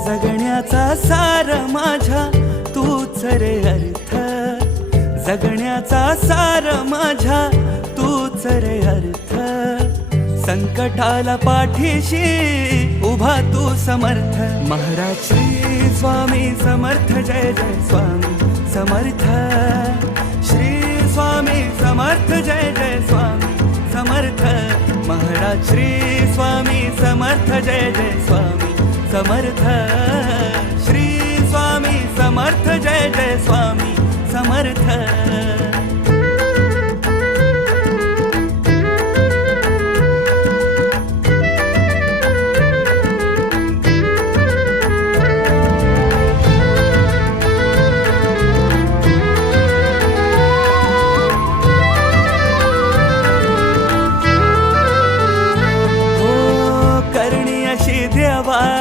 जगण्याचा सार माझ्या तूच रे अर्थ, जगण्याचा सार माझ्या तूच रे अर्थ. संकटाला पाठीशी उभा तू समर्थ. महाराज श्री स्वामी समर्थ, जय जय स्वामी समर्थ. श्री स्वामी समर्थ, जय जय स्वामी समर्थ. महाराज श्री स्वामी समर्थ, जय जय स्वामी समर्थ. श्री स्वामी समर्थ, जय जय स्वामी समर्थ.